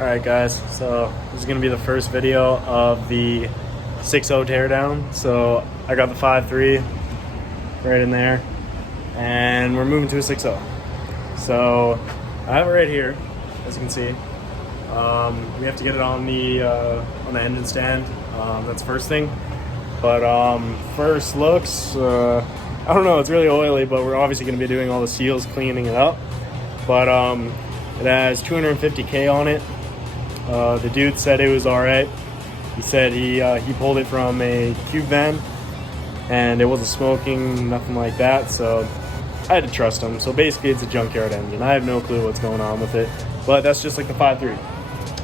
Alright guys, so this is going to be the first video of the 6.0 teardown. So I got the 5.3 right in there and we're moving to a 6.0. So I have it right here, as you can see. We have to get it on the engine stand. That's first thing. But first looks, I don't know, it's really oily, but we're obviously going to be doing all the seals, cleaning it up. But it has 250K on it. The dude said it was alright. He said he pulled it from a cube van and it wasn't smoking, nothing like that, so I had to trust him. So basically it's a junkyard engine. I have no clue what's going on with it, but that's just like the 5.3.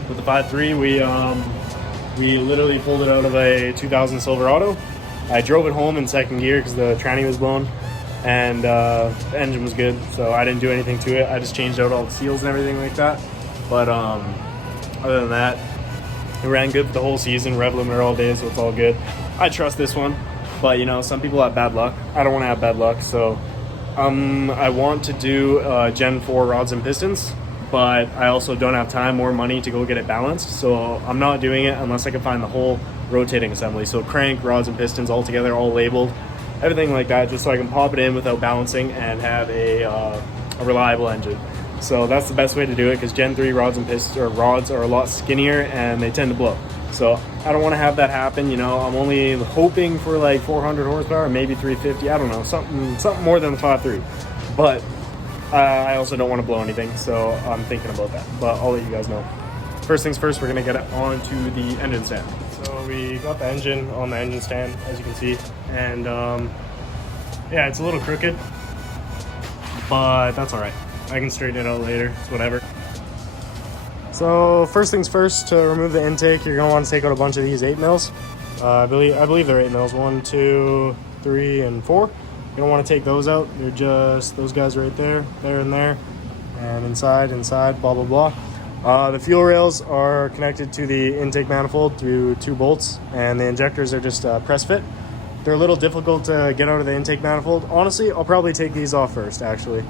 With the 5.3 we literally pulled it out of a 2000 Silverado. I drove it home in second gear because the tranny was blown and the engine was good, so I didn't do anything to it. I just changed out all the seals and everything like that. But other than that, it ran good for the whole season, rev limiter all day, so it's all good. I trust this one, but you know, some people have bad luck. I don't want to have bad luck, so I want to do Gen 4 rods and pistons, but I also don't have time or money to go get it balanced, so I'm not doing it unless I can find the whole rotating assembly. So crank, rods and pistons all together, all labeled, everything like that, just so I can pop it in without balancing and have a reliable engine. So that's the best way to do it, because Gen 3 rods and pistons or rods are a lot skinnier and they tend to blow. So I don't want to have that happen. You know, I'm only hoping for like 400 horsepower, maybe 350. I don't know, something more than the 5.3. But I also don't want to blow anything, so I'm thinking about that. But I'll let you guys know. First things first, we're gonna get it onto the engine stand. So we got the engine on the engine stand, as you can see, and yeah, it's a little crooked, but that's all right. I can straighten it out later, it's whatever. So first things first, to remove the intake, you're gonna want to take out a bunch of these 8 mils. I believe they're 8 mils, 1, 2, 3, and 4. You don't want to take those out. They're just those guys right there, there and there, and inside, blah, blah, blah. The fuel rails are connected to the intake manifold through 2 bolts, and the injectors are just press fit. They're a little difficult to get out of the intake manifold. Honestly, I'll probably take these off first, actually.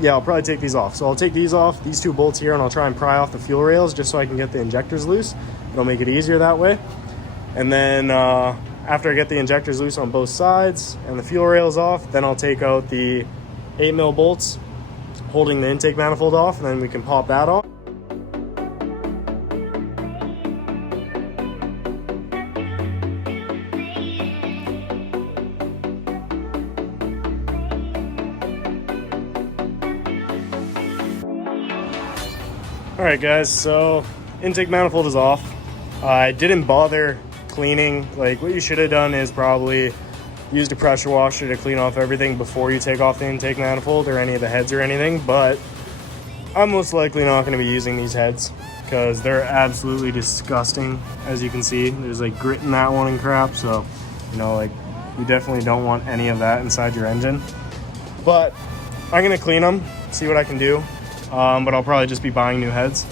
Yeah, I'll probably take these off. So I'll take these off, these 2 bolts here, and I'll try and pry off the fuel rails just so I can get the injectors loose. It'll make it easier that way. And then after I get the injectors loose on both sides and the fuel rails off, then I'll take out the 8 mil bolts holding the intake manifold off, and then we can pop that off. Alright guys, so intake manifold is off. I didn't bother cleaning. Like, what you should have done is probably used a pressure washer to clean off everything before you take off the intake manifold or any of the heads or anything, but I'm most likely not going to be using these heads because they're absolutely disgusting. As you can see, there's like grit in that one and crap, so you know, like, you definitely don't want any of that inside your engine. But I'm going to clean them, see what I can do. But I'll probably just be buying new heads.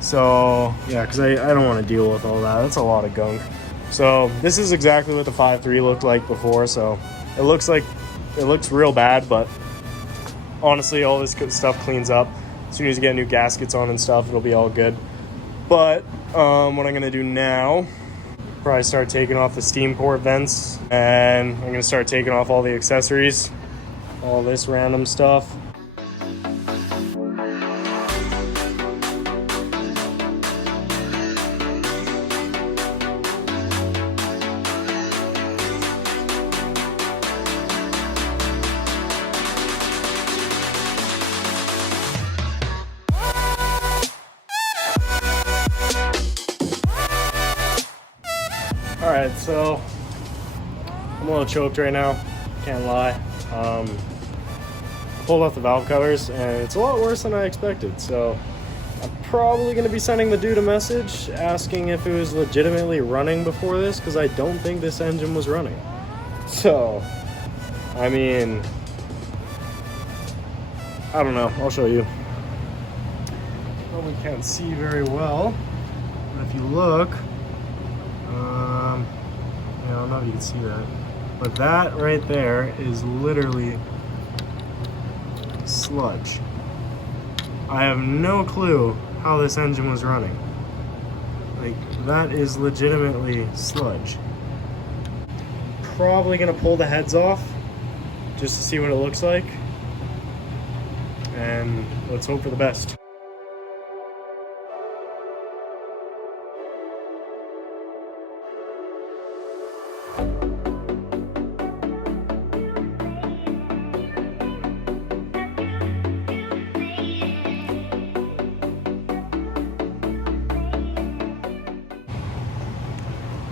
So yeah, because I don't want to deal with all that. That's a lot of gunk. So this is exactly what the 5.3 looked like before. So it looks real bad, but honestly, all this good stuff cleans up. As soon as you get new gaskets on and stuff, it'll be all good. But what I'm gonna do now, probably start taking off the steam port vents, and I'm gonna start taking off all the accessories, all this random stuff. Alright, so I'm a little choked right now, can't lie. I pulled off the valve covers and it's a lot worse than I expected, so I'm probably going to be sending the dude a message asking if it was legitimately running before this, because I don't think this engine was running. So, I mean, I don't know, I'll show you. Probably can't see very well, but if you look, I don't know if you can see that, but that right there is literally sludge. I have no clue how this engine was running. Like, that is legitimately sludge. Probably gonna pull the heads off just to see what it looks like. And let's hope for the best.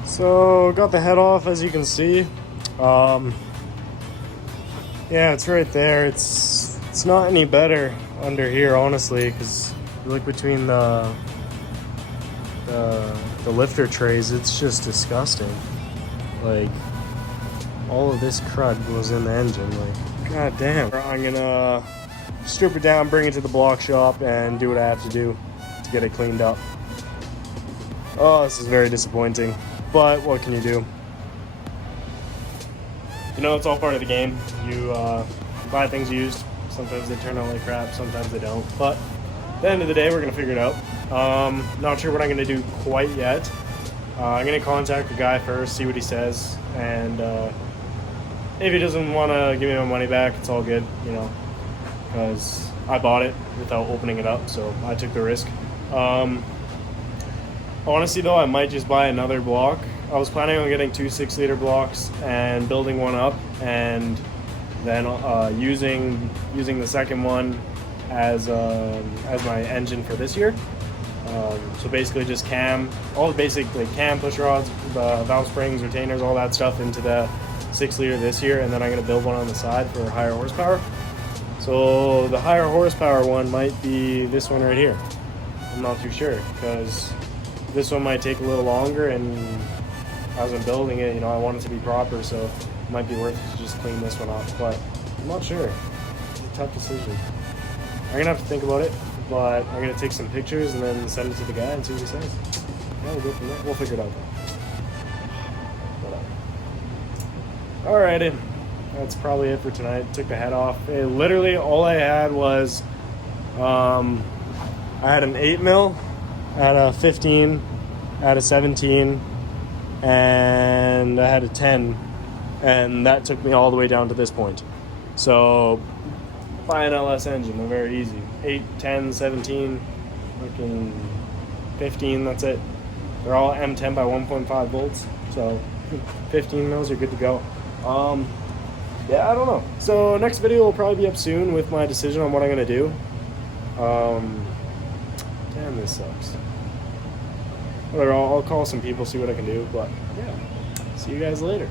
So got the head off, as you can see. Yeah, it's right there. It's not any better under here, honestly, because you look between the lifter trays, it's just disgusting. Like, all of this crud was in the engine. Like, god damn. I'm gonna strip it down, bring it to the block shop, and do what I have to do to get it cleaned up. Oh, this is very disappointing. But what can you do? You know, it's all part of the game. You buy things used. Sometimes they turn out like crap, sometimes they don't. But at the end of the day, we're gonna figure it out. Not sure what I'm gonna do quite yet. I'm gonna contact the guy first, see what he says, and if he doesn't want to give me my money back, it's all good, you know, because I bought it without opening it up, so I took the risk. Honestly though, I might just buy another block. I was planning on getting 2 6-liter blocks and building one up, and then using the second one as my engine for this year. So basically just all the basic like cam, push rods, valve springs, retainers, all that stuff into the 6-liter this year, and then I'm gonna build one on the side for higher horsepower. So the higher horsepower one might be this one right here. I'm not too sure, because this one might take a little longer, and as I'm building it, you know, I want it to be proper, so it might be worth it to just clean this one up, but I'm not sure. It's a tough decision. I'm gonna have to think about it, but I'm gonna take some pictures and then send it to the guy and see what he says. Yeah, we'll go from there. We'll figure it out though. Whatever. Alrighty, that's probably it for tonight. Took the head off. Literally all I had was, I had an 8mm, I had a 15, I had a 17, and I had a 10, and that took me all the way down to this point. So buy an LS engine, they're very easy. 8, 10, 17, fucking 15, that's it. They're all M10 by 1.5 volts, so 15 mils, you're good to go. Yeah, I don't know. So next video will probably be up soon with my decision on what I'm gonna do. Damn, this sucks. Whatever, I'll call some people, see what I can do, but yeah, see you guys later.